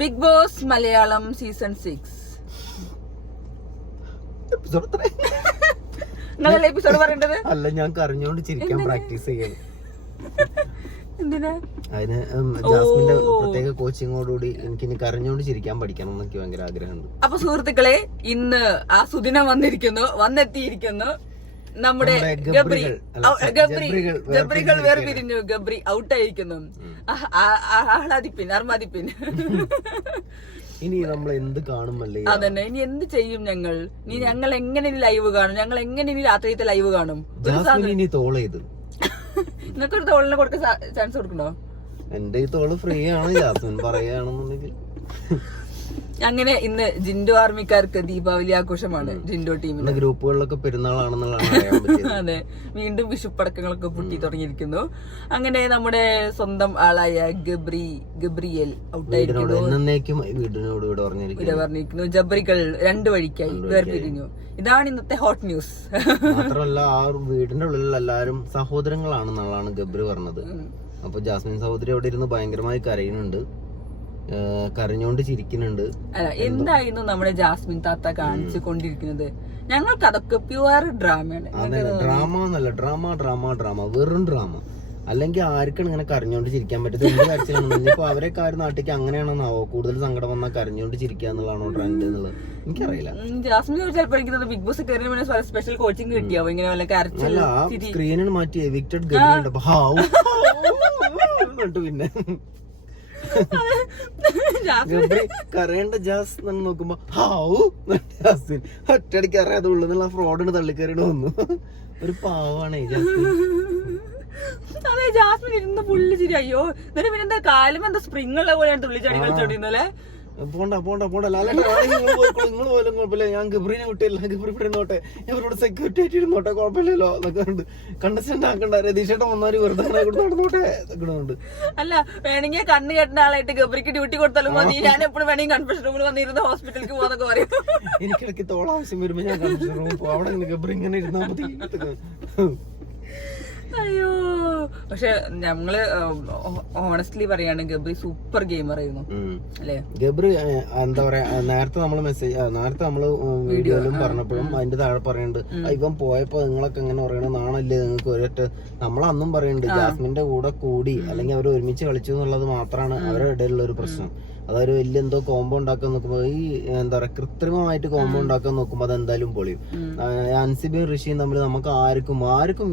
Big boss Malayalam season 6 നിങ്ങളല്ലേ episode പറയേണ്ടത്? അല്ല, ഞാൻ കരഞ്ഞോണ്ട് ചിരിക്കാൻ പ്രാക്ടീസ് ചെയ്യണം. എന്തിനാ? അതിന് ജാസ്മിന്റെ പ്രത്യേക കോച്ചിങ്ങോടുകൂടി എനിക്ക് ഇനി കരഞ്ഞോണ്ട് ചിരിക്കാൻ പഠിക്കണം എന്നൊക്കെ ഭയങ്കര ആഗ്രഹമുണ്ട്. അപ്പൊ സുഹൃത്തുക്കളെ, ഇന്ന് ആ സുദിനം വന്നെത്തിയിരിക്കുന്നു. നമ്മുടെ ഗബ്രികൾ വേർപിരിഞ്ഞു. ഗബ്രി ഔട്ടായിരിക്കുന്നു. ആഹ്ലാദിപ്പിൻ, അർമാദിപ്പിൻ. ഇനി നമ്മൾ എന്ത് കാണുമല്ലേ? അതന്നെ, ഇനി എന്ത് ചെയ്യും ഞങ്ങൾ? ഇനി ഞങ്ങൾ എങ്ങനെ ലൈവ് കാണും? ഞങ്ങൾ എങ്ങനെ ഇനി രാത്രിയത്തെ ലൈവ് കാണും? ഇനി തോളേത് നിങ്ങൾക്കൊരു തോളിനെ കൊടുക്കാൻ ചാൻസ് കൊടുക്കണോ? എന്റെ ഈ തോള് ഫ്രീ ആണ്. ജാസ്മിൻ പറയുകയാണെന്നുണ്ടെങ്കിൽ. അങ്ങനെ ഇന്ന് ജിൻഡോ ആർമിക്കാർക്ക് ദീപാവലി ആഘോഷമാണ്. ജിൻഡോ ടീമിന്റെ ഗ്രൂപ്പുകളിലൊക്കെ പെരുന്നാളാണെന്നുള്ളതാണ് അറിയാൻ പറ്റിയത്. അതെ, വീണ്ടും വിഷുപ്പടക്കങ്ങളൊക്കെ പൊട്ടി തുടങ്ങിയിരിക്കുന്നു. അങ്ങനെ നമ്മുടെ സ്വന്തം ആളായ ഗബ്രിയേൽ ഔട്ടായിരിക്കുന്നു. വീടിനോട് ഇവിടെ പറഞ്ഞിരിക്കുന്നു. ജബ്രികൾ രണ്ടു വഴിക്കായി വേർപിരിഞ്ഞു. ഇതാണ് ഇന്നത്തെ ഹോട്ട് ന്യൂസ്. മാത്രമല്ല, ആ വീടിന്റെ ഉള്ളിൽ എല്ലാരും സഹോദരങ്ങളാണെന്നുള്ളതാണ് ഗബ്രി പറഞ്ഞത്. അപ്പൊ ജാസ്മിൻ സഹോദരി അവിടെ ഇരുന്ന് ഭയങ്കരമായി കരയുന്നുണ്ട്, കരഞ്ഞോണ്ട് ചിരിക്കുന്നുണ്ട്. അല്ല, എന്തായിരുന്നു നമ്മുടെ ജാസ്മിൻ താത്ത കാണിച്ചു കൊണ്ടിരിക്കുന്നത്? ഞങ്ങൾക്ക് അതൊക്കെ പ്യുവർ ഡ്രാമയാണ്. ഡ്രാമ എന്നല്ല, ഡ്രാമ വെറും ഡ്രാമ. അല്ലെങ്കിൽ ആർക്കാണ് ഇങ്ങനെ കരഞ്ഞോണ്ട് ചിരിക്കാൻ പറ്റുന്നത്? എന്ത് കരച്ചിലാണ്? ഇനിയിപ്പോ അവരെ കാര്യം നാട്ടിലേക്ക് അങ്ങനെയാണെന്നാവോ? കൂടുതൽ സങ്കടം വന്നാൽ കരഞ്ഞോണ്ട് ചിരിക്കുക എന്നുള്ളതാണോ ട്രെൻഡ് എന്നുള്ളത് എനിക്കറിയില്ല. ജാസ്മിൻ ചിലപ്പോൾ എനിക്ക് ബിഗ് ബോസ് കയറിയ സ്പെഷ്യൽ കോച്ചിങ് കിട്ടിയാവോ? ഇങ്ങനെ വല്ല കരച്ചില്ല, സ്ക്രീനിന് മാറ്റി എവിക്റ്റഡ് പിന്നെ കരയേണ്ട ജാസ് നോക്കുമ്പോ ജാസ്മിൻ ഒറ്റയടിക്ക് അറിയാതെ ഉള്ളിന്നുള്ള ഫ്രോഡിന് തള്ളിക്കയറിയിട്ട് വന്നു. ഒരു പാവാണേ ജാസ്മിൻ. അതെ, ജാസ്മിൻ ഇരുന്ന് പുള്ളി ചിരി. അയ്യോ, എന്നിട്ട് പിന്നെ എന്താ കാലും എന്താ സ്പ്രിംഗ് ഉള്ള പോലെയാണ് തുള്ളിച്ചാടി കളിച്ചോണ്ടിരുന്നല്ലേ. പോണ്ട നിങ്ങൾ പോലും കുഴപ്പമില്ല, ഞാൻ ഗബ്രീനെ വിട്ടില്ല, ഗബ്രി ഇവിടെ ഇരുന്നോട്ടെ, ഇവരോട് സെക്യൂരിറ്റി ആയിട്ട് ഇരുന്നോട്ടെ, കുഴപ്പമില്ലല്ലോ എന്നൊക്കെ ഉണ്ട്. കണ്ടസ്റ്റന്റ് ആക്കണ്ട, രതീഷേട്ടൻ വന്നാല് വെറുതെ നടന്നോട്ടെ ഉണ്ട്. അല്ല, വേണമെങ്കിൽ കണ്ണ് കെട്ടുന്ന ആളായിട്ട് ഗബ്രിക്ക് ഡ്യൂട്ടി കൊടുത്താലും മതി. ഞാൻ എപ്പോഴും വേണമെങ്കിൽ കൺഫ്യൂഷൻ റൂമിൽ വന്നിരുന്ന ഹോസ്പിറ്റലിലേക്ക് പോകാന്നൊക്കെ പറയും. എനിക്കിടയ്ക്ക് തോളാവശ്യം വരുമ്പോ ഞാൻ കൺഫ്യൂഷൻ റൂമിൽ പോകും. അവിടെ ഗബ്രി ഇങ്ങനെ ഇരുന്നാ മതി. അയ്യോ, പക്ഷെ ഞങ്ങള് ഓണസ്റ്റ്ലി പറയാണ്, ഗബ്രി സൂപ്പർ ഗെയിമർ ആയിരുന്നു അല്ലേ? ഗബ്രി എന്താ പറയാ, നേരത്തെ നമ്മള് വീഡിയോയിലും പറഞ്ഞപ്പോഴും അതിന്റെ താഴെ പറയുന്നുണ്ട്, ഇവൻ പോയപ്പോ നിങ്ങളൊക്കെ എങ്ങനെ പറയണത് നാണല്ലേ നിങ്ങൾക്ക്? ഒരൊറ്റ നമ്മളന്നും പറയുന്നുണ്ട്, ജാസ്മിന്റെ കൂടെ കൂടി അല്ലെങ്കിൽ അവർ ഒരുമിച്ച് കളിച്ചു എന്നുള്ളത് മാത്രമാണ് അവരുടെ ഇടയിലുള്ള ഒരു പ്രശ്നം. അതൊരു വലിയ എന്തോ കോംബോ ഉണ്ടാക്കാൻ നോക്കുമ്പോ, ഈ എന്താ പറയാ കൃത്രിമമായിട്ട് കോംബോ ഉണ്ടാക്കാൻ നോക്കുമ്പോ അതെന്തായാലും പൊളിയും. അൻസിബയും ഋഷിയും തമ്മിൽ നമുക്ക് ആർക്കും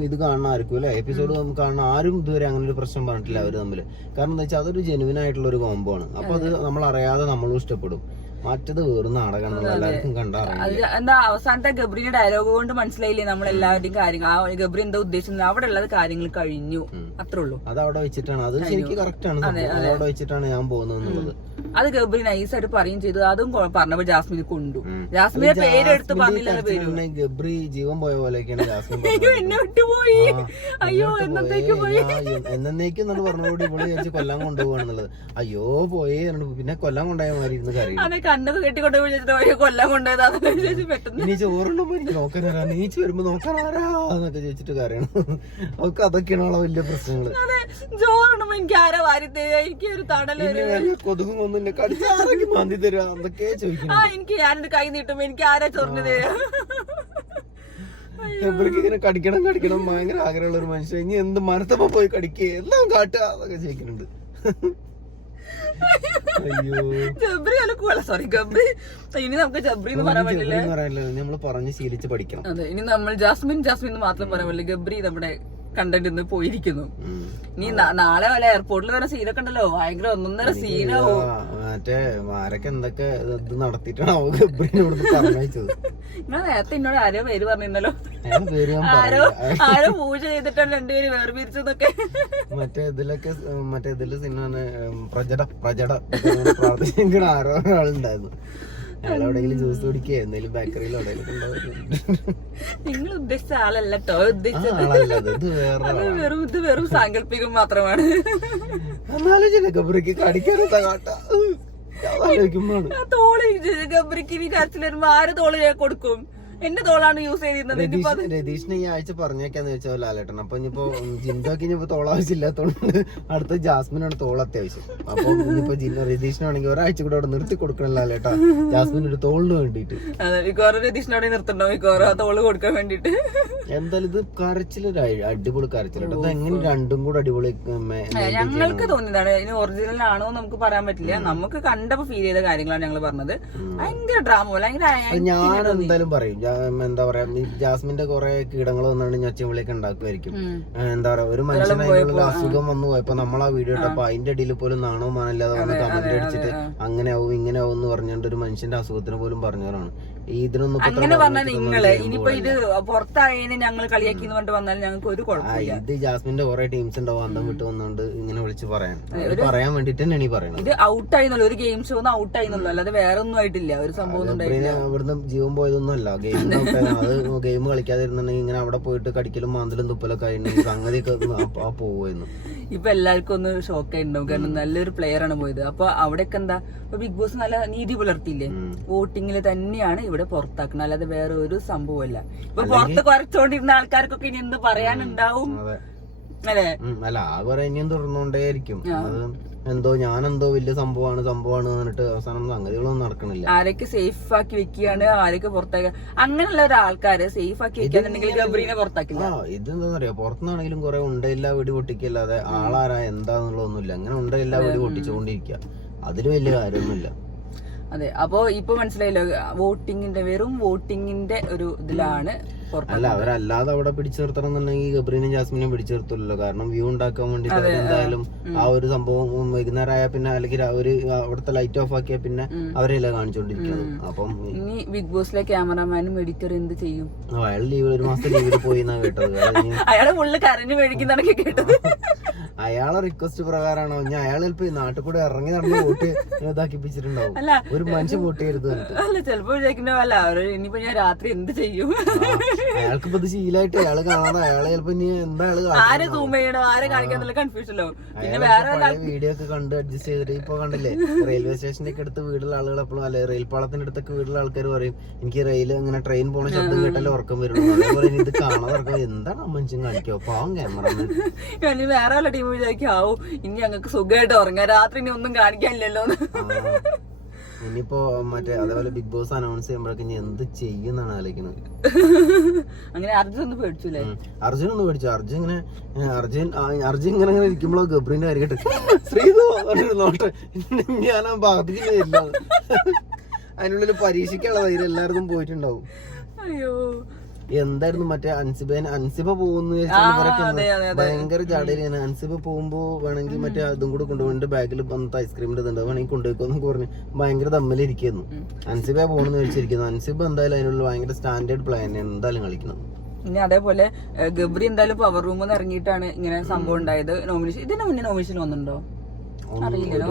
ഇത് കാണാൻ ആർക്കും അല്ലെ, എപ്പിസോഡ് നമുക്ക് കാണാൻ ആരും ഇതുവരെ അങ്ങനെ ഒരു പ്രശ്നം പറഞ്ഞിട്ടില്ല അവര് തമ്മില്. കാരണം എന്താ വെച്ചാൽ അതൊരു ജെനുവിൻ ആയിട്ടുള്ള ഒരു കോംബോ ആണ്. അപ്പൊ അത് നമ്മൾ അറിയാതെ നമ്മളും ഇഷ്ടപ്പെടും. മറ്റത് വേറെ നാടകമാണ്, എല്ലാവർക്കും കണ്ടറിയാം. എന്താ അവസാനത്തെ ഗബ്രിന്റെ ഡയലോഗ് കൊണ്ട് മനസ്സിലായില്ലേ നമ്മളെല്ലാവരുടെയും കാര്യങ്ങൾ? ആ ഗബ്രി എന്താ ഉദ്ദേശിച്ചത്? അവിടെ ഉള്ളത് കാര്യങ്ങൾ കഴിഞ്ഞു, അത്രേ ഉള്ളൂ. അത് അവിടെ വെച്ചിട്ടാണ്, അത് ശരിക്കും കറക്റ്റ് ആണ്. അവിടെ വെച്ചിട്ടാണ് ഞാൻ പോകുന്നത് എന്നുള്ളത് അത് ഗബ്രി നൈസായിട്ട് പറയുകയും ചെയ്തു. അതും പറഞ്ഞപ്പോ ജാസ്മിനെ കൊണ്ടു. ജാസ്മിനെ പേരെടുത്ത് പറഞ്ഞില്ല. ഗബ്രി ജീവൻ പോയ പോലെയൊക്കെയാണ് ജാസ്മിൻ. എന്നെ വിട്ടുപോയി, അയ്യോ എന്നേക്ക് പോയി, എന്നേക്കും എന്ന് പറഞ്ഞോട് ഇവിടെ വിചാരിച്ച് കൊല്ലാൻ കൊണ്ടുപോകാന്നുള്ളത്. അയ്യോ പോയേ, പിന്നെ കൊല്ലാൻ കൊണ്ടുപോയ മാതിരി ഇരുന്ന് കരയും. അതെ, കണ്ണൊക്കെ കെട്ടിക്കൊണ്ടു കൊല്ലാൻ കൊണ്ടുപോയതാന്ന് വിചാരിച്ച് പെട്ടെന്ന് ഇനി ചോറുണ്ടോ എനിക്ക് നോക്കാനാരാ, നീച്ച് വരുമ്പോ നോക്കാനാരാ എന്നൊക്കെ ചോദിച്ചിട്ട് കരയണം. അവർക്ക് അതൊക്കെയാണുള്ള വലിയ പ്രശ്നങ്ങള്. അതെ, ചോറുണ്ടോ എനിക്ക് ആരാ വാരി തരിക, എനിക്ക് ഒരു തടല്, കൊതുകും ഒന്നും കടിച്ചാറൊക്കെ മാന്തി തരുക എന്നൊക്കെ ചോദിക്കണം. എനിക്ക് ഞാനൊരു കൈ നീട്ടുമ്പോ എനിക്ക് ആരാ ചൊറിഞ്ഞു തരിക? ഗബ്രിക്ക് ഇങ്ങനെ കടിക്കണം ഭയങ്കര ആഗ്രഹമുള്ള ഒരു മനുഷ്യൻ. ഇനി എന്ത് മരത്തപ്പോ പോയി കടിക്കുക, എല്ലാം കാട്ടുക എന്നൊക്കെ ചോദിക്കുന്നുണ്ട്. അയ്യോ, ഗബ്രി ഇനി നമുക്ക് ജബ്രി എന്ന് പറയാൻ പറ്റില്ല, നമ്മള് പറഞ്ഞ് ശീലിച്ച് പഠിക്കണം. അതെ, ഇനി നമ്മൾ ജാസ്മിൻ എന്ന് മാത്രം പറയാൻ പറ്റില്ല. ഗബ്രി നമ്മുടെ കണ്ടന്റ് ഇന്ന് പോയിരിക്കുന്നു. ഇനി നാളെ വല്ല എയർപോർട്ടിൽ വരെ സീനൊക്കെ ഉണ്ടല്ലോ, ഭയങ്കര ഒന്നൊന്നര സീനാവും. മറ്റേ ആരൊക്കെ എന്തൊക്കെ ഇത് നടത്തിയിട്ടാണ് ഗബ്രിനോട് പറഞ്ഞത്. നിങ്ങൾ നേരത്തെ എന്നോട് ആരോ പേര് പറഞ്ഞിരുന്നല്ലോ, ആരോ പൂജ ചെയ്തിട്ടാണ് രണ്ടുപേര് വേർപിരിച്ചതൊക്കെ. മറ്റേ ഇതില് സിനിമ പ്രജട പ്രാർത്ഥിക്കുന്ന ആരോ ഒരാളുണ്ടായിരുന്നു. എവിടെയെങ്കിലും ജ്യൂസ് കുടിക്കുക, എന്തെങ്കിലും ബേക്കറിയിലോ നിങ്ങൾ ഉദ്ദേശിച്ച ആളല്ല കേട്ടോ ഇത് വെറും സാങ്കല്പികം മാത്രമാണ്. ഗബ്രിക്ക് കടിക്കാനൊക്കെ കാട്ട തോളി ഗബ്രിക്ക് ഇനി കരച്ചിൽ വരുമ്പോ ആര് തോളി കൊടുക്കും? എന്റെ തോളാണ് യൂസ് ചെയ്തിരുന്നത്. ഇനിയിപ്പോ അത് രതീഷിനെ ഈ ആഴ്ച പറഞ്ഞേക്കാന്ന് വെച്ചാൽ ലാലേട്ടൻ. അപ്പൊ ഇനിയിപ്പോ ജിൻഡോക്ക് ഇനിയിപ്പോ തോൾ ആവശ്യമില്ലാത്തോണ്ട് അടുത്ത ജാസ്മിനാണ് തോൾ അത്യാവശ്യം. അപ്പൊ ഇനിയിപ്പോ രതീഷിനാണെങ്കിൽ ഒരാഴ്ച കൂടെ അവിടെ നിർത്തി കൊടുക്കണം ലാലേട്ടാ, ജാസ്മിൻ ഒരു തോളിന് വേണ്ടിട്ട്. അതെ, മിക്കവാറും രതീഷിനോടെ നിർത്തണ്ടോ മിക്കവാറും ആ തോള് കൊടുക്കാൻ വേണ്ടിട്ട്. എന്തായാലും ഇത് കരച്ചിലൊരു അടിപൊളി കരച്ചിലുണ്ട്. അത് എങ്ങനെ രണ്ടും കൂടെ അടിപൊളി. ഞങ്ങൾക്ക് തോന്നിയതാണ്, ഇനി ഒറിജിനൽ ആണോ നമുക്ക് പറയാൻ പറ്റില്ല. നമുക്ക് കണ്ടപ്പോ ഫീൽ ചെയ്ത കാര്യങ്ങളാണ് ഞങ്ങൾ പറഞ്ഞത്. ഭയങ്കര ഡ്രാമ പോലെ, ഞാൻ എന്തായാലും പറയും, എന്താ പറയാ, ജാസ്മിന്റെ കുറെ കീടങ്ങൾ വന്നാണ് ഞൊച്ചവിളിയൊക്കെ ഉണ്ടാക്കുമായിരിക്കും. എന്താ പറയാ, ഒരു മനുഷ്യനായിട്ടുള്ള അസുഖം വന്നു പോയപ്പോ നമ്മളാ വീഡിയോ ഇട്ടപ്പോ അതിന്റെ ഇടയിൽ പോലും നാണോ മാനല്ലാതെ വന്ന് കമന്റ് അടിച്ചിട്ട് അങ്ങനെ ആവും ഇങ്ങനെ ആവും എന്ന് പറഞ്ഞുകൊണ്ട് ഒരു മനുഷ്യന്റെ അസുഖത്തിന് പോലും പറഞ്ഞവരാണ്. ഇതിനൊന്നും അങ്ങനെ പറഞ്ഞാൽ നിങ്ങള് ഇനിയിപ്പോ ഇത് പുറത്തായതിന് ഞങ്ങൾ കളിയാക്കി എന്ന് പറഞ്ഞിട്ട് വന്നാൽ ഞങ്ങൾക്ക് ഒരു കുഴപ്പമില്ല. ഇത് ജാസ്മിന്റെ കുറെ ടീംസ് ഉണ്ടാവും അന്തം വിട്ട് വന്നോണ്ട് ഇങ്ങനെ വിളിച്ച് പറയാൻ വേണ്ടിട്ട് തന്നെയാണ് ഈ പറയുന്നത്. ഇത് ഔട്ടായിന്നുള്ളൂ, ഒരു ഗെയിം ഷോ ഔട്ടായിന്നുള്ളൂ, അല്ലാതെ വേറെ ഒന്നും ആയിട്ടില്ല. ഒരു സംഭവം ഇവിടുന്ന് ജീവൻ പോയതൊന്നും അല്ല, ഗെയിം അത് ഗെയിം കളിക്കാതിരുന്നുണ്ടെങ്കിൽ ഇങ്ങനെ അവിടെ പോയിട്ട് കടിക്കലും മാന്തലും തുപ്പലൊക്കെ ആയിട്ടുണ്ടെങ്കിൽ സംഗതിയൊക്കെ പോവുമായിരുന്നു. ഇപ്പൊ എല്ലാവർക്കും ഒന്ന് ഷോക്കായി ഉണ്ടാവും, കാരണം നല്ലൊരു പ്ലെയർ ആണ് പോയത്. അപ്പൊ അവിടെയൊക്കെ എന്താ, ഇപ്പൊ ബിഗ് ബോസ് നല്ല നീതി പുലർത്തിയില്ലേ, വോട്ടിങ്ങിൽ തന്നെയാണ് ഇവിടെ പുറത്താക്കുന്നത്, അല്ലാതെ വേറെ ഒരു സംഭവമല്ല. ഇപ്പൊ പുറത്ത് കുറച്ചോണ്ടിരുന്ന ആൾക്കാർക്കൊക്കെ ഇനി എന്ത് പറയാനുണ്ടാവും അല്ലേ? അല്ല ആ കുറെ ഇനിയും തുടർന്നുകൊണ്ടേയിരിക്കും. അത് എന്തോ ഞാനെന്തോ വലിയ സംഭവമാണ് പറഞ്ഞിട്ട് അവസാനം സംഗതികളൊന്നും നടക്കണില്ല. ആരൊക്കെ സേഫ് ആക്കി വെക്കുകയാണ്, ആരൊക്കെ പുറത്താക്കുക, അങ്ങനെയുള്ള ഒരാൾക്കാരെ സേഫ് ആക്കി വെക്കാന്നുണ്ടെങ്കിൽ ഗബ്രീനെ പുറത്താക്കില്ല. ഇതെന്താ പറയാ, പുറത്തുനിന്നാണെങ്കിലും കുറെ ഉണ്ടയില്ല വെടി പൊട്ടിക്കല്ലാതെ ആളാരാ എന്താന്നുള്ളതൊന്നുമില്ല. അങ്ങനെ ഉണ്ടയില്ല വെടി പൊട്ടിച്ചുകൊണ്ടിരിക്കുക, അതില് വലിയ കാര്യമൊന്നുമില്ല. അതെ, അപ്പൊ ഇപ്പൊ മനസ്സിലായല്ലോ, വോട്ടിങ്ങിന്റെ വെറും വോട്ടിങ്ങിന്റെ ഒരു ഇതിലാണ്. അല്ല, അവരല്ലാതെ അവിടെ പിടിച്ചു നിർത്തണം എന്നുണ്ടെങ്കിൽ ഗബ്രീനും ജാസ്മിനും പിടിച്ചു നിർത്തില്ലല്ലോ. കാരണം വ്യൂ ഉണ്ടാക്കാൻ വേണ്ടിട്ട് എന്തായാലും ആ ഒരു സംഭവം വൈകുന്നേരം ആയാൽ പിന്നെ അല്ലെങ്കിൽ അവര് അവിടുത്തെ ലൈറ്റ് ഓഫ് ആക്കിയാൽ പിന്നെ അവരെല്ലാം കാണിച്ചോണ്ടിരിക്കുന്നത്. അപ്പം ഇനി ബിഗ് ബോസിലെ ക്യാമറാമാനും എഡിറ്റർ എന്ത് ചെയ്യും? അയാൾ ലീവ്, ഒരു മാസത്തെ ലീവിൽ പോയി എന്നാ കേട്ടത്. അയാള് ഫുള്ള് കരഞ്ഞു മേടിക്കുന്നതൊക്കെ കേട്ടത്. അയാളെ റിക്വസ്റ്റ് പ്രകാരമാണോ ഞാൻ അയാൾ ചിലപ്പോ നാട്ടിൽ കൂടെ ഇറങ്ങി നടന്ന് വോട്ട് ഇതാക്കിപ്പിച്ചിട്ടുണ്ടാവും. ഒരു മനുഷ്യൻ വോട്ട് ചെയ്യരുത് അല്ല, ചിലപ്പോ വിചാരിക്കണ്ടല്ല ഇനിയിപ്പോ ഞാൻ രാത്രി എന്ത് ചെയ്യും. അയാൾക്ക് ഇപ്പൊ ശീലമായിട്ട് അയാള് കാണാതെ അയാള് ചിലപ്പോ ഇനി എന്താ ആരെ സൂം ചെയ്യണോ ആരെ കാണിക്കാന്നുള്ള കൺഫ്യൂഷനോ. പിന്നെ വേറെ വീഡിയോ ഒക്കെ കണ്ട് അഡ്ജസ്റ്റ് ചെയ്തിട്ട് ഇപ്പൊ കണ്ടില്ലേ, റെയിൽവേ സ്റ്റേഷന്റെ ഒക്കെ അടുത്ത് വീടുള്ള ആളുകൾ എപ്പോഴും അല്ലെ, റെയിൽ പാളത്തിന്റെ അടുത്തൊക്കെ വീടുള്ള ആൾക്കാർ പറയും എനിക്ക് റെയിൽ ഇങ്ങനെ ട്രെയിൻ പോണ ശബ്ദം കേട്ടാലേ ഉറക്കം വരുള്ളൂ. അതേപോലെ ഇത് കാണാതെ ഉറക്കം എന്താണ് ആ മനുഷ്യൻ കാണിക്കോ പാവം ക്യാമറമാൻ. വേറെ വല്ല ടീം വിചാരിക്കും ആവും ഇനി ഞങ്ങൾക്ക് സുഖമായിട്ട് ഉറങ്ങാം, രാത്രി ഇനി ഒന്നും കാണിക്കാനില്ലല്ലോ. ഇനിയിപ്പോ മറ്റേ അതേപോലെ ബിഗ് ബോസ് അനൗൺസ് ചെയ്യുമ്പോഴേക്ക് ഇനി എന്ത് ചെയ്യുന്നാണ് ആലോചിക്കുന്നത്. അങ്ങനെ അർജുൻ ഒന്ന് പേടിച്ചില്ലേ? അർജുൻ ഒന്ന് പേടിച്ചു. അർജുൻ ഇങ്ങനെ ഇരിക്കുമ്പോഴോ ഗബ്രീന്റെ കാര്യം കേട്ട് ശ്രീതു നോട്ടെ ഞാൻ ആ ബാധിക്കുന്നില്ല. അതിനുള്ളിൽ പരീക്ഷിക്കാനുള്ള ധൈര്യം എല്ലാവർക്കും പോയിട്ടുണ്ടാവും. അയ്യോ, എന്തായിരുന്നു മറ്റേ അൻസിബ പോകുന്ന ഭയങ്കര ജാടയിലാണ്. അൻസിബ പോകുമ്പോ വേണമെങ്കിൽ മറ്റേ അതും കൂടെ കൊണ്ടുപോയിട്ട് ബാഗിൽ വന്നിട്ട് ഐസ്ക്രീമിന്റെ ഇതുണ്ട് വേണമെങ്കിൽ കൊണ്ടുപോയിക്കോന്നൊക്കെ പറഞ്ഞ് ഭയങ്കര തമ്മിലിരിക്കുന്നു. അൻസിബ പോകണമെന്ന് വെച്ചിരിക്കുന്നു. അൻസിബ എന്തായാലും അതിനുള്ള ഭയങ്കര സ്റ്റാൻഡേർഡ് പ്ലാൻ എന്തായാലും കളിക്കണം. ഇനി അതേപോലെ ഗബ്രി എന്തായാലും പവർ റൂമിൽ നിന്ന് ഇറങ്ങിയിട്ടാണ് ഇങ്ങനെ സംഭവം ഉണ്ടായത്. നോമിനേഷൻ ഇതിന് മുന്നേ നോമിനേഷൻ വന്നിട്ടുണ്ടോ അറിയില്ലല്ലോ.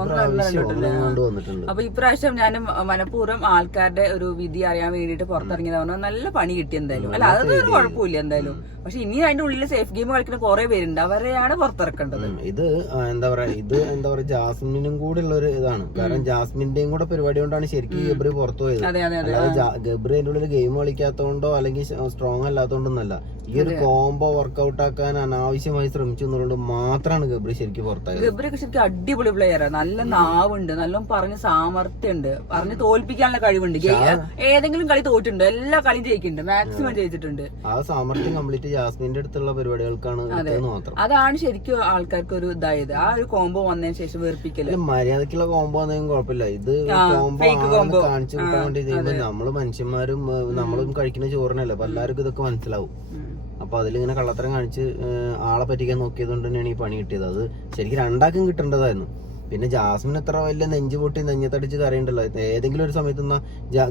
അപ്പൊ ഇപ്രാവശ്യം ഞാൻ മനഃപൂർവ്വം ആൾക്കാരുടെ ഒരു വിധി അറിയാൻ വേണ്ടിട്ട് പുറത്തിറങ്ങിയത് പറഞ്ഞാൽ നല്ല പണി കിട്ടി എന്തായാലും. അല്ല, അതൊരു കുഴപ്പമില്ല എന്തായാലും. പക്ഷെ ഇനി അതിന്റെ ഉള്ളിൽ സേഫ് ഗെയിം കളിക്കുന്ന കുറെ പേരുണ്ട്, അവരെയാണ് പുറത്തിറക്കേണ്ടത്. ഇത് എന്താ പറയാ ജാസ്മിനും കൂടെ ഉള്ള ഒരു ഇതാണ്. കാരണം ജാസ്മിന്റെയും കൂടെ പരിപാടി കൊണ്ടാണ് ശരിക്കും ഗബ്രി പുറത്തു പോയത്. ഗബ്രി അതിന്റെ ഉള്ളിൽ ഗെയിം കളിക്കാത്തോണ്ടോ അല്ലെങ്കിൽ സ്ട്രോങ് അല്ലാത്തോണ്ടൊന്നല്ല, ഈ ഒരു കോംബോ വർക്ക്ഔട്ട് ആക്കാൻ അനാവശ്യമായി ശ്രമിച്ചു എന്നുള്ളത് മാത്രമാണ് ഗബ്രി ശരിക്കും പുറത്തായത്. ഗബ്രിയൊക്കെ ശരിക്കും അടിപൊളി പ്ലെയറാണ്, നല്ല നാവുണ്ട്, നല്ല പറഞ്ഞ സാമർത്ഥ്യമുണ്ട്, പറഞ്ഞ് തോൽപ്പിക്കാനുള്ള കഴിവുണ്ട്. ഏതെങ്കിലും കളി തോറ്റുണ്ട്, എല്ലാ കളിയും ജയിക്കുന്നുണ്ട്, മാക്സിമം ജയിച്ചിട്ടുണ്ട്. ആ സാമർത്ഥ്യം കംപ്ലീറ്റ് ജാസ്മിന്റെ അടുത്തുള്ള പരിപാടികൾക്കാണ് മാത്രം. അതാണ് ശരിക്കും ആൾക്കാർക്ക് ഒരു ഇതായത്. ആ ഒരു കോംബോ വന്നതിന് ശേഷം വെറുപ്പിക്കല്. മര്യാദക്കുള്ള കോംബോ വന്നെങ്കിലും കുഴപ്പമില്ല. ഇത് കോംബോ കാണിച്ചു കിട്ടാൻ വേണ്ടി നമ്മള് മനുഷ്യന്മാരും നമ്മളും കഴിക്കുന്ന ചോറിനല്ല, അപ്പൊ എല്ലാവർക്കും ഇതൊക്കെ മനസ്സിലാവും. അപ്പൊ അതിലിങ്ങനെ കള്ളത്തരം കാണിച്ച് ആളെ പറ്റിക്കാൻ നോക്കിയത് കൊണ്ട് തന്നെയാണ് ഈ പണി കിട്ടിയത്. അത് ശരിക്കും രണ്ടാക്കും കിട്ടേണ്ടതായിരുന്നു. പിന്നെ ജാസ്മിൻ എത്ര വലിയ നെഞ്ചു പൊട്ടി നെഞ്ഞത്തടിച്ച് കറിയുണ്ടല്ലോ. ഏതെങ്കിലും ഒരു സമയത്ത് എന്നാ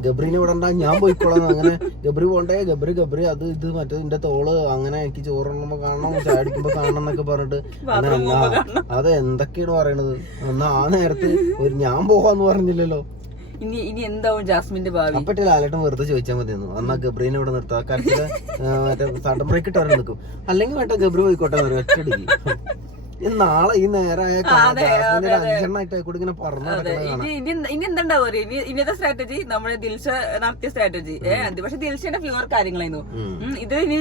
ഗബ്രീനെ വിടണ്ട ഞാൻ പോയിക്കോളാം, അങ്ങനെ ഗബ്രി പോണ്ടേ, ഗബ്രി അത് ഇത് മറ്റേ നിന്റെ തോള് അങ്ങനെ എനിക്ക് ചോറുണ്ണുമ്പോ കാണണം, ചാടിക്കുമ്പോ കാണണം എന്നൊക്കെ പറഞ്ഞിട്ട് അത് എന്തൊക്കെയാണ് പറയണത്. എന്നാ ആ നേരത്ത് ഞാൻ പോവാന്ന് പറഞ്ഞില്ലല്ലോ. ഇനി എന്താവും ജാസ്മിന്റെ ഭാവി? അപ്പറ്റ ലാലേട്ടൻ വെറുതെ ചോദിച്ചാൽ മതിയെന്നു, എന്നാ ഗബ്രീനെ ഇവിടെ നിർത്താം, കരച്ചില് മറ്റേ സഡൻ ബ്രേക്ക് ഇട്ട് നിൽക്കും, അല്ലെങ്കിൽ മറ്റേ ഗബ്രി പോയിക്കോട്ടെ ഒറ്റടിക്ക്. നാളെ ഈ നേരായ അഞ്ചെണ്ണായിട്ട് കൂടി ഇങ്ങനെ പറഞ്ഞു. ഇനി എന്തുണ്ടാവും അറിയാം, ഇന്നത്തെ സ്ട്രാറ്റജി നമ്മുടെ ദിൽഷ നടത്തിയ സ്ട്രാറ്റജി. പക്ഷെ ദിൽഷയുടെ പ്യുവർ കാര്യങ്ങളായിരുന്നു. ഇത് ഇനി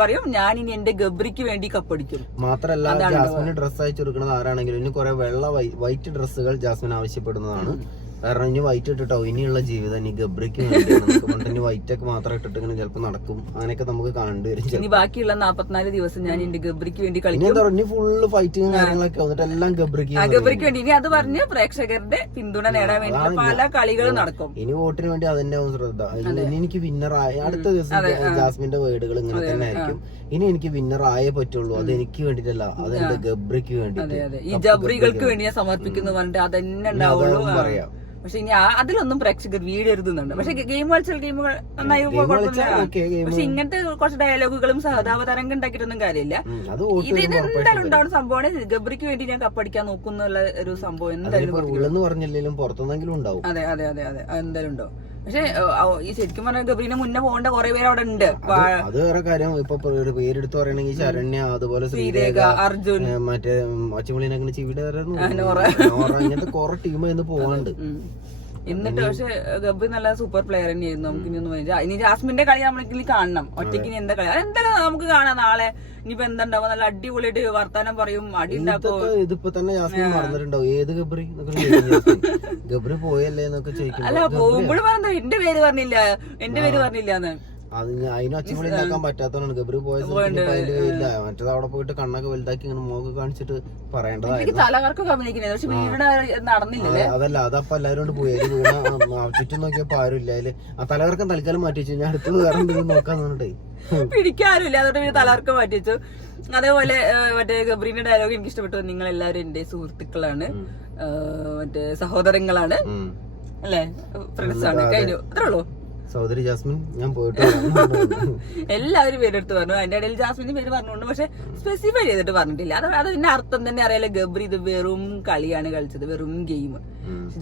പറയും ഞാൻ ഇനി എന്റെ ഗബ്രിക്ക് വേണ്ടി കപ്പടിക്കും. മാത്രല്ല ജാസ്മിന് ഡ്രസ്സ് അയച്ചു കൊടുക്കുന്നത് ആരാണെങ്കിലും ഇനി കുറെ വെള്ള വൈറ്റ് ഡ്രസ്സുകൾ ജാസ്മിൻ ആവശ്യപ്പെടുന്നതാണ്. കാരണം ഇനി വൈറ്റ് ഇട്ടിട്ടോ ഇനിയുള്ള ജീവിതം ഇനി ഗബ്രിക്ക് വേണ്ടിയാണ്. ഇനി വൈറ്റ് ഒക്കെ മാത്രം ഇട്ടിട്ട് ഇങ്ങനെ ചിലപ്പോ നടക്കും. അങ്ങനെയൊക്കെ നമുക്ക് കണ്ടുവരും. ഇനി ബാക്കിയുള്ള 44 ദിവസം ഞാൻ എന്റെ ഗബ്രിക്ക് വേണ്ടി കളിക്കും. ഇനി ഫുള്ള് ഫൈറ്റിങ് കാര്യങ്ങളൊക്കെ വന്നിട്ട് എല്ലാം ഗബ്രിക്ക് വേണ്ടി. ഇനി അത് പറഞ്ഞ് പ്രേക്ഷകരുടെ പിന്തുണ നേടാൻ വേണ്ടി പല കളികളും നടക്കും. ഇനി വോട്ടിന് വേണ്ടി അതിന്റെ ശ്രദ്ധ. ഇനി എനിക്ക് വിന്നറായ അടുത്ത ദിവസം ജാസ്മിന്റെ വേർഡുകൾ ഇങ്ങനെ തന്നെ ആയിരിക്കും. ഇനി എനിക്ക് വിന്നറായേ പറ്റുള്ളൂ. അത് എനിക്ക് വേണ്ടിട്ടല്ല, അത് എന്റെ ഗബ്രിക്ക് വേണ്ടി, ഈ ജബ്രികൾക്ക് വേണ്ടി ഞാൻ സമർപ്പിക്കുന്നു പറഞ്ഞിട്ട് അതന്നെ ഉണ്ടാവുള്ളൂ പറയാം. പക്ഷെ ഇനി അതിലൊന്നും പ്രേക്ഷകർ വീടെഴുതുന്നുണ്ട്. പക്ഷെ ഗെയിം കളിച്ചാൽ ഗെയിമുകൾ നന്നായി പക്ഷെ ഇങ്ങനത്തെ കുറച്ച് ഡയലോഗുകളും സഹതാപതരംഗം ഉണ്ടാക്കിയിട്ടൊന്നും കാര്യമില്ല. ഇത് എന്തായാലും ഉണ്ടാവുന്ന സംഭവമാണ്. ഗബ്രിക്ക് വേണ്ടി ഞാൻ കപ്പടിക്കാൻ നോക്കുന്നുള്ള ഒരു സംഭവം എന്തായാലും പറഞ്ഞില്ലെങ്കിലും പുറത്തുനിന്നെങ്കിലും ഉണ്ടാവും. അതെ അതെ അതെ അതെ എന്തായാലും ഉണ്ടാവും. പക്ഷെ ഈ ശരിക്കും പറഞ്ഞാൽ ഗബ്രീനെ മുന്നേ പോകേണ്ട കുറെ പേര് അവിടെ ഉണ്ട്. അത് വേറെ കാര്യം. ഇപ്പൊ പേരെടുത്ത് പറയണെങ്കിൽ ശരണ്യ, അതുപോലെ ശ്രീരേഖ, അർജുൻ, മറ്റേ ഒച്ചമുളിനെ ചീവിടെ ഇങ്ങനത്തെ കുറെ ടീം ഇന്ന് പോവാണ്ട്. എന്നിട്ട് പക്ഷെ ഗബ്രി നല്ല സൂപ്പർ പ്ലെയർ തന്നെയായിരുന്നു. നമുക്ക് ഇനി ജാസ്മിന്റെ കളി നമ്മൾക്ക് കാണണം. ഒറ്റയ്ക്ക് ഇനി എന്താ കളി അതെന്തായാലും നമുക്ക് കാണാം നാളെ. ഇനിയിപ്പോ എന്താണ്ടാവും, നല്ല അടിപൊളിയായിട്ട് വർത്താനം പറയും, അടി ഉണ്ടാക്കും. ഇതിപ്പോ തന്നെ ജാസ്മിൻ മറന്നിട്ടുണ്ടാവും ഏത് ഗബ്രി ഗബ്രി പോയല്ലേ എന്നൊക്കെ ചോദിക്കും. അല്ല പോകുമ്പോഴും പറഞ്ഞത് എന്റെ പേര് പറഞ്ഞില്ലാന്ന്. അതിന് ഒച്ചമുളി ഉണ്ടാക്കാൻ പറ്റാത്തതാണ്. ഗബ്രി പോയ ഇല്ല. മറ്റേത് അവിടെ പോയിട്ട് കണ്ണൊക്കെ വലുതാക്കി ഇങ്ങനെ മോക്ക് കാണിച്ചിട്ട് പറയേണ്ടതായിരുന്നു. തലകർക്കൊക്കെ അഭിനയിക്കുന്നത് പക്ഷെ വീട് നടന്നില്ലേ. അതല്ല, അതപ്പൊ എല്ലാവരും കൊണ്ട് പോയി ചുറ്റും നോക്കിയപ്പോ ആരും ഇല്ല. അതില് ആ തലകർക്കം തൽക്കാലം മാറ്റി വെച്ചു. ഞാൻ അടുത്തത് വേറെ എന്തെങ്കിലും നോക്കാൻ പറഞ്ഞിട്ടേ പിടിക്കാറില്ല. അതുകൊണ്ട് പിന്നെ തലകർക്കം മാറ്റി വെച്ചു. അതേപോലെ മറ്റേ ഗബ്രീന്റെ ഡയലോഗ് എനിക്ക് ഇഷ്ടപ്പെട്ടു. നിങ്ങൾ എല്ലാവരും എന്റെ സുഹൃത്തുക്കളാണ്, മറ്റേ സഹോദരങ്ങളാണ്, അല്ലെ, ഫ്രണ്ട്സ് ആണ്, കഴിഞ്ഞു. അത്രേ ഉള്ളൂ. സഹോദരി ജാസ്മിൻ ഞാൻ പോയിട്ട് എല്ലാവരും പേരെടുത്ത് പറഞ്ഞു. അതിന്റെ ഇടയിൽ ജാസ്മിന്റെ പേര് പറഞ്ഞുകൊണ്ട് പക്ഷെ സ്പെസിഫൈ ചെയ്തിട്ട് പറഞ്ഞിട്ടില്ല. അത് പിന്നെ അർത്ഥം തന്നെ അറിയാലോ. ഗബ്രി ഇത് വെറും കളിയാണ് കളിച്ചത്, വെറും ഗെയിം.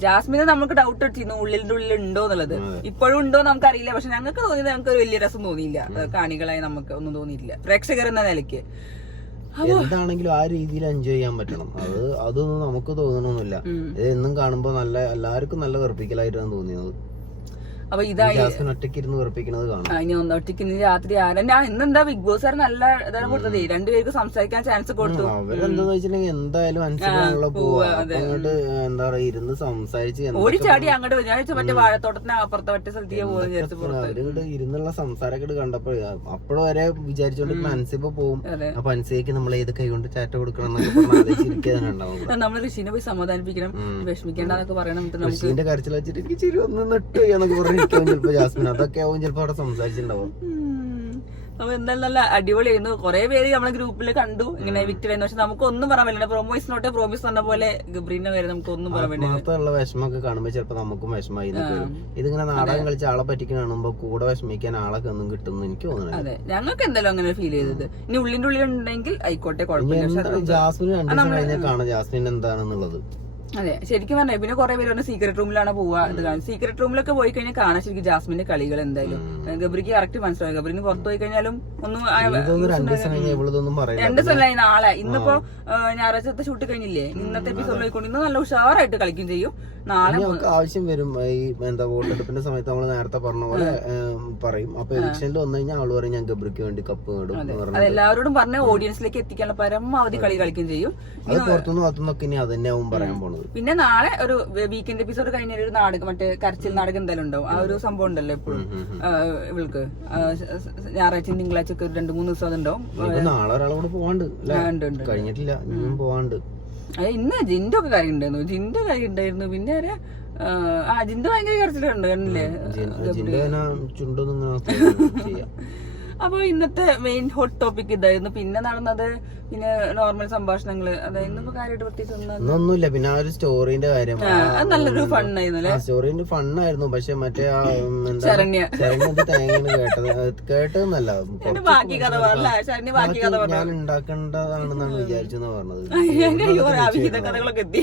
ജാസ്മിനെ നമുക്ക് ഡൗട്ട് അടിച്ചിരുന്നു ഉള്ളിന്റെ ഉള്ളിൽ ഉണ്ടോ എന്നുള്ളത്. ഇപ്പോഴും ഉണ്ടോ നമുക്കറിയില്ല. പക്ഷെ ഞങ്ങൾക്ക് തോന്നിയത് ഞങ്ങൾക്ക് ഒരു വലിയ രസം തോന്നിയില്ല. കാണികളായി നമുക്ക് ഒന്നും തോന്നിയിട്ടില്ല പ്രേക്ഷകർ എന്ന നിലയ്ക്ക്. എന്താണെങ്കിലും ആ രീതിയിൽ എൻജോയ് ചെയ്യാൻ പറ്റണം. അതൊന്നും നമുക്ക് തോന്നണമെന്നില്ല. ഇത് എന്നും കാണുമ്പോ നല്ല എല്ലാവർക്കും നല്ല വെറുപ്പിക്കലായിട്ടാണ് തോന്നിയത്. അപ്പൊ ഇതായി ഒറ്റയ്ക്കിരുന്ന് വെറുപ്പിക്കുന്നത് കാണാം. ഇനി ഒറ്റയ്ക്ക് രാത്രി ഇന്നെന്താ ബിഗ് ബോസ് നല്ല ഇതാണ് കൊടുത്തത്. രണ്ടുപേർക്ക് സംസാരിക്കാൻ ചാൻസ് കൊടുത്തു. അവരെന്താന്ന് വെച്ചിട്ടുണ്ടെങ്കിൽ എന്തായാലും അനുസരിച്ചുള്ള പോവാ. അങ്ങോട്ട് എന്താ പറയാ ഇരുന്ന് സംസാരിച്ച് ഓടിച്ചാടി അങ്ങോട്ട് ഞാൻ മറ്റേ വാഴത്തോട്ടത്തിന് അപ്പുറത്തെ മറ്റേ സ്ഥലത്തേക്ക് പോകുന്നത്. അവരിങ്ങോട്ട് ഇരുന്നുള്ള സംസാരമൊക്കെ കണ്ടപ്പോൾ അപ്പോഴും വരെ വിചാരിച്ചോണ്ട് അൻസിപ്പോ പോവും. അപ്പൊ അൻസിക്ക് നമ്മൾ ഏത് കൈ കൊണ്ട് ചാറ്റ കൊടുക്കണം എന്നൊക്കെ നമ്മൾ ഋഷിനെ പോയി സമാധാനിപ്പിക്കണം, വിഷമിക്കേണ്ടെന്നൊക്കെ പറയണം. ഋഷിന്റെ കരച്ചിൽ വെച്ചിട്ട് എനിക്ക് ചിരി ഒന്ന് നെട്ട് എന്നൊക്കെ പറഞ്ഞു ചിലപ്പോ ജാസ്മിൻ അതൊക്കെ ആവും ചിലപ്പോ അവിടെ സംസാരിച്ചിട്ടുണ്ടാവും. അപ്പൊ എന്തായാലും നല്ല അടിപൊളിയായിരുന്നു. കുറെ പേര് നമ്മളെ ഗ്രൂപ്പിൽ കണ്ടു ഇങ്ങനെ വിക്ടറായിരുന്നു. പക്ഷെ നമുക്ക് ഒന്നും പറയാൻ പറ്റില്ല. പ്രോമിസ് നോട്ട് പ്രോമിസ് പറഞ്ഞ പോലെ ഗബ്രീനെ വരെ നമുക്ക് ഒന്നും പറയാൻ പറ്റില്ല. മാത്രമുള്ള വിഷമൊക്കെ കാണുമ്പോ ചിലപ്പോ നമുക്കും വിഷമായി. ഇതിങ്ങനെ നാടകം കളിച്ച് ആളെ പറ്റിക്ക് കാണുമ്പോ കൂടെ വിഷമിക്കാൻ ആളൊക്കെ ഒന്നും കിട്ടുന്നു എനിക്ക് തോന്നുന്നു. അതെ, ഞങ്ങൾക്ക് എന്തായാലും അങ്ങനെ ഫീൽ ചെയ്തത്. ഇനി ഉള്ളിന്റെ ഉള്ളിൽ ഉണ്ടെങ്കിൽ ആയിക്കോട്ടെ, കുഴപ്പമില്ല. ജാസ്മിൻ 2 ദിവസം കഴിഞ്ഞാൽ കാണാം ജാസ്മിൻ എന്താണെന്നുള്ളത്. അതെ, ശരിക്കും പറഞ്ഞാൽ പിന്നെ കുറെ പേര് പറഞ്ഞ സീക്രട്ട് റൂമിലാണ് പോവുക. ഇത് കാണും. സീക്രട്ട് റൂമിലൊക്കെ പോയി കഴിഞ്ഞാൽ കാണാൻ ശരിക്കും ജാസ്മിന്റെ കളികൾ എന്തായാലും ഗബ്രിക്ക് കറക്റ്റ് മനസ്സിലായി. ഗബ്രിന് പുറത്ത് പോയി കഴിഞ്ഞാലും ഒന്നും 2 ദിവസമായി നാളെ. ഇന്നിപ്പോ ഞായറാഴ്ചത്തെ ഷൂട്ട് കഴിഞ്ഞില്ലേ, ഇന്നത്തെ എപ്പിസോഡ് പോയിക്കൊണ്ട് ഇന്ന് നല്ല ഉഷാറായിട്ട് കളിക്കും ചെയ്യും. നാളെ ആവശ്യം വരും. ഈ എന്താ വോട്ടെടുപ്പിന്റെ സമയത്ത് നമ്മൾ നേരത്തെ പറഞ്ഞ പോലെ പറയും. അപ്പൊ ഇലക്ഷനിൽ വന്നു കഴിഞ്ഞാൽ ആള് പറയും ഞാൻ ഗബ്രിക്ക് വേണ്ടി കപ്പ് നേടും. അതെല്ലാവരോടും പറഞ്ഞ ഓഡിയൻസിലേക്ക് എത്തിക്കാനുള്ള പരമാവധി കളി കളിക്കുകയും ചെയ്യും. അത് പുറത്തുനിന്നൊക്കെ ഇനി അതന്നെ ആവും പറയാൻ പോണത്. പിന്നെ നാളെ ഒരു വീക്കെൻഡ് എപ്പിസോഡ് കഴിഞ്ഞ ഒരു നാടകം, മറ്റേ കരച്ചിൽ നാടകം എന്തായാലും ഉണ്ടാവും. ആ ഒരു സംഭവം ഉണ്ടല്ലോ എപ്പോഴും ഇവൾക്ക്. ഞായറാഴ്ച തിങ്കളാഴ്ച ഒക്കെ 2-3 ദിവസം അതുണ്ടാവും. നാളെ ഒരാളോട് പോവാണ്ട് കഴിഞ്ഞിട്ടില്ല, ഇനിയും പോവാണ്ട്. ഇന്ന് ജിന്റെ ഒക്കെ കാര്യം ഉണ്ടായിരുന്നു. പിന്നെ ജിന്റെ ഭയങ്കര കരച്ചിലുണ്ട് കണ്ടില്ലേ. അപ്പൊ ഇന്നത്തെ മെയിൻ ഹോട്ട് ടോപ്പിക് ഇതായിരുന്നു. പിന്നെ നടന്നത് പിന്നെ നോർമൽ സംഭാഷണങ്ങള്. അതായത് ഇന്നിപ്പോ കാര്യമായിട്ട് പ്രത്യേകിച്ച് ഒന്നുമില്ല. പിന്നെ ആ ഒരു സ്റ്റോറിന്റെ കാര്യം നല്ലൊരു ഫണ്ണായിരുന്നു അല്ലെ. സ്റ്റോറിന്റെ ഫണ്ണായിരുന്നു. പക്ഷെ മറ്റേ ശരണ്യ കേട്ടതെന്നല്ല ബാക്കി കഥ പറഞ്ഞ ശരണ്യ ബാക്കി കഥ ഞാൻ ഉണ്ടാക്കേണ്ടതാണെന്നാണ് വിചാരിച്ചെന്നാ പറഞ്ഞത്. അവിഹിത കഥകളൊക്കെ എത്തി.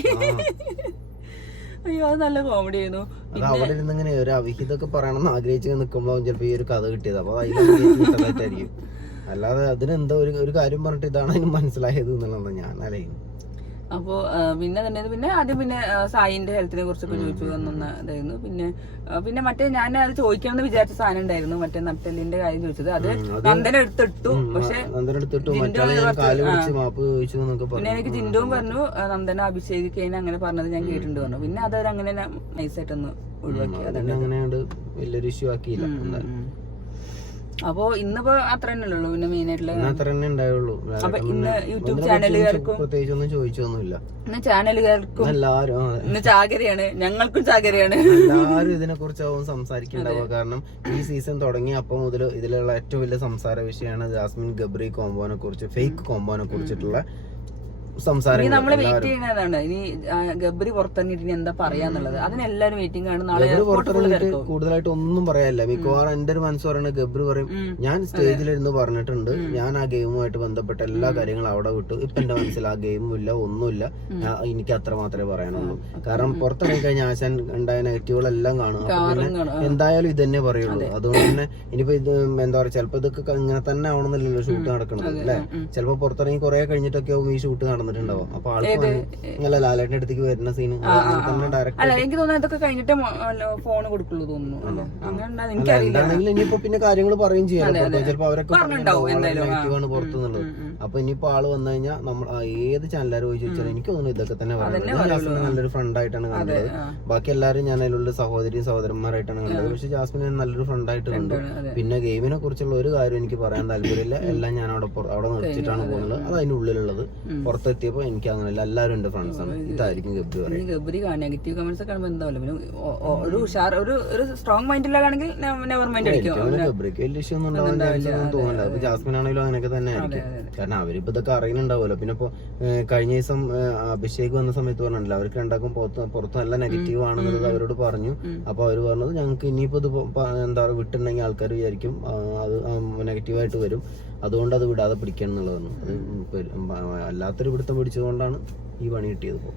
അയ്യോ, അത് നല്ല കോമഡി ആയിരുന്നു. അവിടെ ഇരുന്നിങ്ങനെ ഒരു അവിഹിതൊക്കെ പറയണമെന്ന് ആഗ്രഹിച്ച് നിൽക്കുമ്പോ ചിലപ്പോ ഈ ഒരു കഥ കിട്ടിയത്. അപ്പൊ അതിലായിരിക്കും. അല്ലാതെ അതിനെന്തോ ഒരു കാര്യം പറഞ്ഞിട്ട് ഇതാണ് അതിന് മനസ്സിലായത് എന്നുള്ളതാണ് ഞാൻ അറിയുന്നത്. അപ്പോ പിന്നെ തന്നെ പിന്നെ ആദ്യം പിന്നെ സായിന്റെ ഹെൽത്തിനെ കുറിച്ചൊക്കെ ചോദിച്ചു ഇതായിരുന്നു. പിന്നെ മറ്റേ ഞാൻ അത് ചോദിക്കണം എന്ന് വിചാരിച്ച സാധനം ഉണ്ടായിരുന്നു, മറ്റേ നട്ടലിന്റെ കാര്യം ചോദിച്ചത്. അത് നന്ദന എടുത്തിട്ടു. പക്ഷെ പിന്നെ എനിക്ക് ജിൻഡുവും പറഞ്ഞു നന്ദന അഭിഷേകിക്കഴിഞ്ഞാൽ അങ്ങനെ പറഞ്ഞത് ഞാൻ കേട്ടിട്ടുണ്ട് പറഞ്ഞു. പിന്നെ അതങ്ങനെ നൈസായിട്ടൊന്ന് ഒഴിവാക്കി. വലിയൊരു ഇഷ്യൂ ആക്കിയില്ല. അപ്പൊ ഇന്നിപ്പോ അത്ര തന്നെ ഉള്ളൂ. പിന്നെ മെയിൻ ആയിട്ടുള്ള അത്ര തന്നെ ഉണ്ടായുള്ളൂ. അപ്പൊ ഇന്ന് യൂട്യൂബ് ചാനലുകാർക്കും പ്രത്യേകിച്ചൊന്നും ചോദിച്ചൊന്നുമില്ല. ഇന്ന് ചാനലുകാർക്കും എല്ലാരും ഇന്ന് ചാകരയാണ്, ഞങ്ങൾക്കും ചാകരയാണ്. എല്ലാരും ഇതിനെ കുറിച്ചാവും സംസാരിക്കുന്നുണ്ടാവുക. കാരണം ഈ സീസൺ തുടങ്ങി അപ്പം മുതൽ ഇതിലുള്ള ഏറ്റവും വലിയ സംസാര വിഷയമാണ് ജാസ്മിൻ ഗബ്രി കോംബോനെ കുറിച്ച്, ഫേക്ക് കോംബോനെ കുറിച്ചിട്ടുള്ള സംസാരം. നമ്മള് വെയിറ്റ് ചെയ്യുന്നതാണ് ഇനി ഗബ്രി പുറത്തിറങ്ങിയിട്ട് ഇനി എന്താ പറയാന്നുള്ളത്. അതിനെല്ലാരും വെയിറ്റിംഗ് ആണ്. നാളെ കൂടുതലായിട്ട് ഒന്നും പറയാനില്ല. മിക്കവാറും എന്റെ ഒരു മനസ്സ് പറയുന്നത് ഗബ്രി പറയും ഞാൻ സ്റ്റേജിലിരുന്ന് പറഞ്ഞിട്ടുണ്ട്, ഞാൻ ആ ഗെയിമുമായിട്ട് ബന്ധപ്പെട്ട എല്ലാ കാര്യങ്ങളും അവിടെ വിട്ടു, ഇപ്പൊ എന്റെ മനസ്സിൽ ആ ഗെയിമും ഇല്ല ഒന്നുമില്ല, എനിക്ക് അത്ര മാത്രമേ പറയാനുള്ളൂ. കാരണം പുറത്തിറങ്ങി കഴിഞ്ഞ ആശാൻ ഉണ്ടായ നെഗറ്റീവുകളെല്ലാം കാണും. പിന്നെ എന്തായാലും ഇത് തന്നെ പറയുള്ളൂ. അതുകൊണ്ട് തന്നെ ഇനിയിപ്പോ ഇത് എന്താ പറയാ, ചിലപ്പോ ഇതൊക്കെ ഇങ്ങനെ തന്നെ ആവണമെന്നില്ലല്ലോ ഷൂട്ട് നടക്കുന്നത് അല്ലെ. ചിലപ്പോ പുറത്തിറങ്ങി കുറെ കഴിഞ്ഞിട്ടൊക്കെ ഈ ഷൂട്ട് നടന്നിട്ടുണ്ടാവും. അപ്പൊ ആൾക്ക് ലാലേട്ടന്റെ അടുത്തേക്ക് വരുന്ന സീൻ അല്ല എനിക്ക് തോന്നുന്നു ഇതൊക്കെ കഴിഞ്ഞിട്ട് ഫോൺ കൊടുക്കുള്ളൂ തോന്നുന്നു. എന്താണെങ്കിലും ഇനിയിപ്പോ പിന്നെ കാര്യങ്ങൾ പറയും ചെയ്യാം. ചിലപ്പോ അവരൊക്കെ നെഗറ്റീവാണ് പുറത്തുനിന്നുള്ളത്. അപ്പൊ ഇനിയിപ്പോ ആള് വന്നു കഴിഞ്ഞാൽ നമ്മൾ ഏത് ചാനലുകാർ പോയി ചോദിച്ചാലും എനിക്ക് തോന്നുന്നു ഇതൊക്കെ തന്നെ പറയുന്നത്. ജാസ്മിനെ നല്ലൊരു ഫ്രണ്ട് ആയിട്ടാണ് കണ്ടത്. ബാക്കി എല്ലാവരും ഞാൻ അതിലുള്ള സഹോദരിയും സഹോദരന്മാരായിട്ടാണ് കണ്ടത്. പക്ഷെ ജാസ്മിനെ നല്ലൊരു ഫ്രണ്ട് ആയിട്ട് കണ്ടു. പിന്നെ ഗെയിമിനെ കുറിച്ചുള്ള ഒരു കാര്യം എനിക്ക് പറയാൻ താല്പര്യമില്ല. എല്ലാം ഞാൻ അവിടെ നിർത്തിയിട്ടാണ് പോകുന്നത്. അത് അതിന്റെ ഉള്ളിലുള്ളത്. പുറത്തെത്തിയപ്പോ എനിക്ക് അങ്ങനെയല്ല, എല്ലാവരും എന്റെ ഫ്രണ്ട്സ് ആണ്. ഇതായിരിക്കും ഗബ്രി പറയുന്നത്. ഗബ്രി നെഗറ്റീവ് കമന്റ്സ് കാണുമ്പോൾ എന്താവില്ല. പിന്നെ ഒരു ഉഷാർ ഒരു സ്ട്രോങ് മൈൻഡിലാണെങ്കിൽ നെവർ മൈൻഡ് അടിക്കും. ഗബ്രിക്ക് വലിയ ഇഷ്യൂ ഒന്നും ഉണ്ടാവാൻ തോന്നില്ല. ഇപ്പൊ ജാസ്മിൻ ആണെങ്കിലും അങ്ങനെയൊക്കെ തന്നെ ആയിരിക്കും. കാരണം അവരിപ്പോ ഇതൊക്കെ അറിയുന്നുണ്ടാവുമല്ലോ. പിന്നെ ഇപ്പൊ കഴിഞ്ഞ ദിവസം അഭിഷേക് വന്ന സമയത്ത് പറഞ്ഞില്ല, അവർക്ക് രണ്ടാക്കും പുറത്ത് നല്ല നെഗറ്റീവ് ആണെന്നുള്ളത് അവരോട് പറഞ്ഞു. അപ്പൊ അവര് പറഞ്ഞത് ഞങ്ങൾക്ക് ഇനിയിപ്പോ ഇത് എന്താ പറയുക വിട്ടുണ്ടെങ്കിൽ ആൾക്കാർ വിചാരിക്കും അത് നെഗറ്റീവായിട്ട് വരും, അതുകൊണ്ട് അത് വിടാതെ പിടിക്കണം എന്നുള്ളതാണ്. അത് അല്ലാത്തൊരു പിടുത്തം പിടിച്ചതുകൊണ്ടാണ് ഈ പണി കിട്ടിയത്.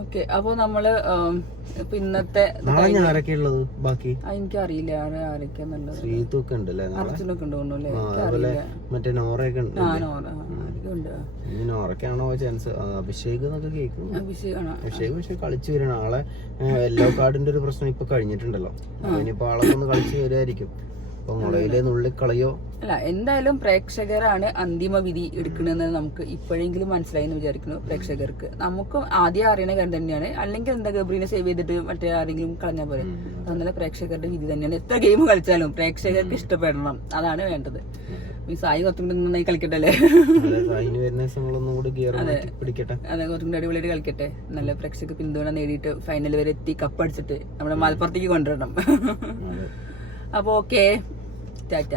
ഓക്കെ, അപ്പൊ നമ്മള് ഇന്നത്തെ ആരൊക്കെ ഉള്ളത് ബാക്കി എനിക്കറിയില്ല ആരൊക്കെ നല്ലത്. ശ്രീതൊക്കെ ഉണ്ടല്ലേ, അർജുനൊക്കെ ഉണ്ടോന്നല്ലേ, മറ്റേ നോറയൊക്കെ ഉണ്ട്. ഉണ്ട്. നോറയ്ക്കാണോ ചാൻസ്? അഭിഷേക് എന്നൊക്കെ കേൾക്കുന്നു. അഭിഷേക് പക്ഷെ കളിച്ചു വരണം. ആളെ യെല്ലോ കാർഡിന്റെ ഒരു പ്രശ്നം ഇപ്പൊ കഴിഞ്ഞിട്ടുണ്ടല്ലോ. ഇനിയിപ്പോ ആളൊക്കെ ഒന്ന് കളിച്ചു വരുമായിരിക്കും. മുളയിലെ നുള്ളിക്കളയോ അല്ല, എന്തായാലും പ്രേക്ഷകരാണ് അന്തിമ വിധി എടുക്കണമെന്ന് നമുക്ക് ഇപ്പോഴെങ്കിലും മനസ്സിലായി എന്ന് വിചാരിക്കുന്നു. പ്രേക്ഷകർക്ക് നമുക്ക് ആദ്യം അറിയണ കാര്യം തന്നെയാണ്. അല്ലെങ്കിൽ എന്താ ഗബ്രീനെ സേവ് ചെയ്തിട്ട് മറ്റേ ആരെങ്കിലും കളഞ്ഞാൽ പോലെ. അന്നേരം പ്രേക്ഷകരുടെ വിധി തന്നെയാണ്. എത്ര ഗെയിം കളിച്ചാലും പ്രേക്ഷകർക്ക് ഇഷ്ടപ്പെടണം, അതാണ് വേണ്ടത്. ഈ സായി കുറച്ചും കൂടി നന്നായി കളിക്കട്ടെ അല്ലേ. അതെ, കുറച്ചും കൂടി അടിപൊളിയായിട്ട് കളിക്കട്ടെ. നല്ല പ്രേക്ഷക പിന്തുണ നേടിയിട്ട് ഫൈനൽ വരെ എത്തി കപ്പടിച്ചിട്ട് നമ്മുടെ മലപ്പുറത്തേക്ക് കൊണ്ടുവരണം. അപ്പൊ ഓക്കെ, ടാറ്റ.